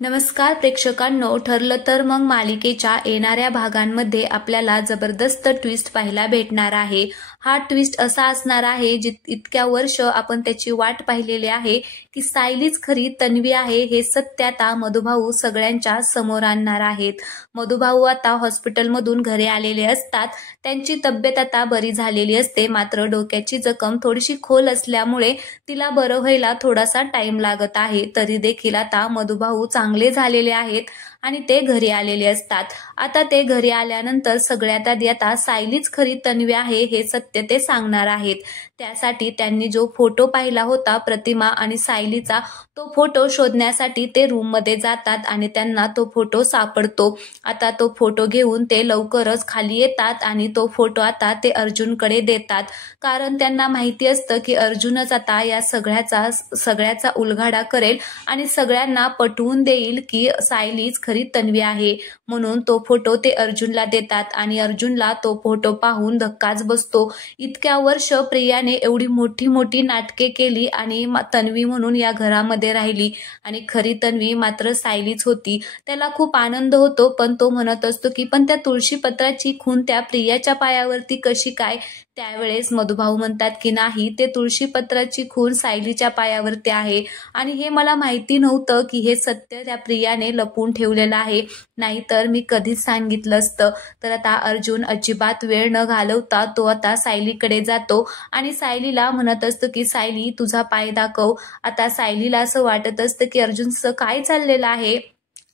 नमस्कार प्रेक्षकांनो, ठरलं तर मग मालिकेच्या येणाऱ्या भागांमध्ये आपल्याला जबरदस्त ट्विस्ट पाहायला भेटणार आहे। हा ट्विस्ट असा असणार आहे इतक्या वर्ष आपण त्याची वाट पाहिलेली आहे की सायलीच खरी तन्वी आहे हे सत्य आता मधुभाऊ सगळ्यांच्या समोर आणणार आहेत। मधुभाऊ आता हॉस्पिटलमधून घरी आलेले असतात। त्यांची तब्येत आता बरी झालेली असते, मात्र डोक्याची जखम थोडीशी खोल असल्यामुळे तिला बरं व्हायला थोडासा टाइम लागत आहे। तरी देखील आता मधुभाऊ चांगले झालेले आहेत आणि ते घरी आलेले असतात। आता ते घरी आल्यानंतर सगळ्यात आधी आता सायलीच खरी तन्वी आहे हे सत्य ते सांगणार आहेत। त्यासाठी त्यांनी जो फोटो पाहिला होता प्रतिमा आणि सायलीचा, तो फोटो शोधण्यासाठी ते रूम मध्ये जातात आणि त्यांना तो फोटो सापडतो। आता तो फोटो घेऊन ते लवकरच खाली येतात आणि तो फोटो आता ते अर्जुनकडे देतात, कारण त्यांना माहिती असतं की अर्जुनच आता या सगळ्याचा उलघाडा करेल आणि सगळ्यांना पटवून देईल की सायलीच खरी तन्वी आहे। म्हणून तो फोटो ते अर्जुनला देतात आणि अर्जुनला तो फोटो पाहून धक्काच बसतो। इतक्या वर्ष प्रियाने एवढी मोठी नाटके केली आणि तन्वी म्हणून या घरामध्ये राहिली आणि खरी तन्वी मात्र सायलीच होती। त्याला खूप आनंद होतो, पण तो म्हणत असतो की पण त्या तुळशी पत्राची खून त्या प्रियाच्या पायावरती कशी काय? त्यावेळेस मधुभाऊ म्हणतात की नाही, ते तुळशी पत्राची खून सायलीच्या पायावरती आहे आणि हे मला माहिती नव्हतं की हे सत्य त्या प्रियाने लपवून ठेवलेलं आहे, नाहीतर मी कधीच सांगितलं असतं। तर आता अर्जुन अजिबात वेळ न घालवता तो आता सायलीकडे जातो आणि सायलीला म्हणत असतो की सायली, तुझा पाय दाखव। आता सायलीला असं वाटत असतं की अर्जुनचं काय चाललेलं आहे।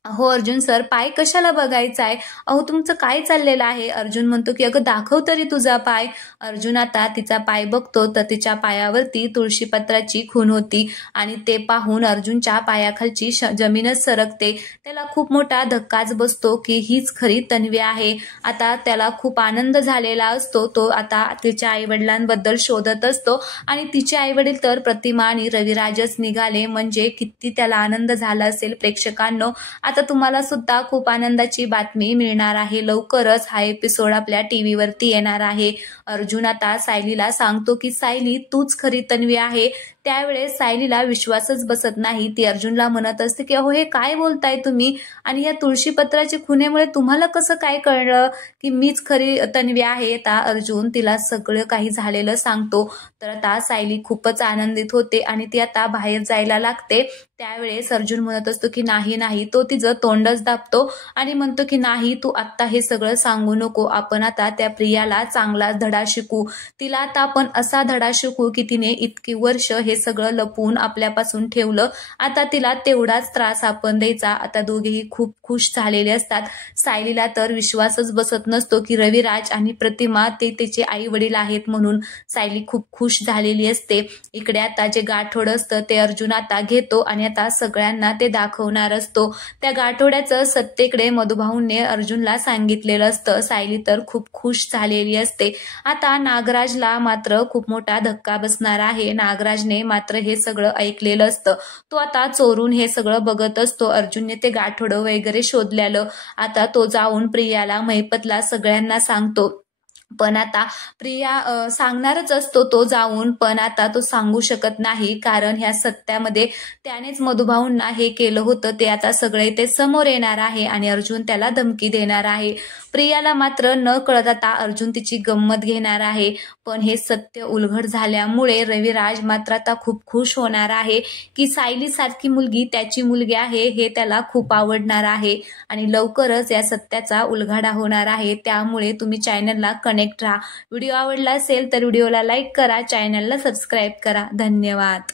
अहो अर्जुन सर, पाय कशाला बघायचा आहे? अहो तुमचं काय चाललेलं आहे? अर्जुन म्हणतो की अगं दाखव तरी तुझा पाय। अर्जुन आता तिचा पाय बघतो तर तिच्या पायावरती तुळशीपत्राची खून होती आणि ते पाहून अर्जुनच्या पायाखालची जमीनच सरकते। त्याला खूप मोठा धक्काच बसतो की हीच खरी तन्वी आहे। आता त्याला खूप आनंद झालेला असतो। तो आता तिच्या आईवडिलांबद्दल शोधत असतो आणि तिचे आईवडील तर प्रतिमा आणि रविराजच निघाले, म्हणजे किती त्याला आनंद झाला असेल। प्रेक्षकांनो, आता तुम्हाला सुद्धा खूप आनंदाची बातमी मिळणार आहे। लवकरच हा एपिसोड आपल्या टीव्ही वरती येणार आहे। अर्जुन आता सायलीला सांगतो की सायली, तूच खरी तन्वी आहे। त्यावेळेस सायलीला विश्वासच बसत नाही। ती अर्जुनला म्हणत असते की अहो हे काय बोलताय तुम्ही, आणि या तुळशीपत्राची खुनेमुळे तुम्हाला कसं काय कळलं की मीच खरी तन्वी आहे? आता अर्जुन तिला सगळं काही झालेलं सांगतो। तर आता सायली खूपच आनंदित होते आणि ती आता बाहेर जायला लागते। त्यावेळेस अर्जुन म्हणत असतो की नाही, तो तिचं तोंडच दाबतो आणि म्हणतो की नाही, तू आत्ता हे सगळं सांगू नको। आपण आता त्या प्रियाला चांगला धडा शिकू। तिला आता आपण असा धडा शिकू की तिने इतकी वर्ष हे सगळं लपवून आपल्यापासून ठेवलं, आता तिला तेवढाच त्रास आपण द्यायचा। आता दोघेही खूप खुश झालेले असतात। सायलीला तर विश्वासच बसत नसतो की रविराज आणि प्रतिमा ते तिचे आई वडील आहेत म्हणून। सायली खूप खुश झालेली असते। इकडे आता जे गाठोड असतं ते अर्जुन आता घेतो आणि आता सगळ्यांना ते दाखवणार असतो। त्या गाठोड्याचं सत्तेकडे मधुभाऊंनी अर्जुनला सांगितलेलं असतं। सायली तर खूप खुश झालेली असते। आता नागराजला मात्र खूप मोठा धक्का बसणार आहे। नागराजने मात्र हे सगळं ऐकलेलं असतं। तो आता चोरून हे सगळं बघत असतो। अर्जुनने ते गाठोडं वगैरे शोधलेलं। आता तो जाऊन प्रियाला, महिपतला सगळ्यांना सांगतो, पण आता प्रिया सांगणारच असतो तो जाऊन, पण आता तो सांगू शकत नाही, कारण ह्या सत्यामध्ये त्यानेच मधुभाऊंना हे केलं होतं। ते आता सगळे ते समोर येणार आहे आणि अर्जुन त्याला धमकी देणार आहे। प्रियाला मात्र न कळत आता अर्जुन तिची गंमत घेणार आहे, पण हे सत्य उलघड झाल्यामुळे रविराज मात्र आता खूप खुश होणार आहे की सायली सारखी मुलगी त्याची मुलगी आहे, हे त्याला खूप आवडणार आहे आणि लवकरच या सत्याचा उलघाडा होणार आहे। त्यामुळे तुम्ही चॅनलला कनेक्ट राहा। व्हिडिओ आवडला असेल तर व्हिडिओला लाईक करा, चॅनलला सबस्क्राईब करा। धन्यवाद।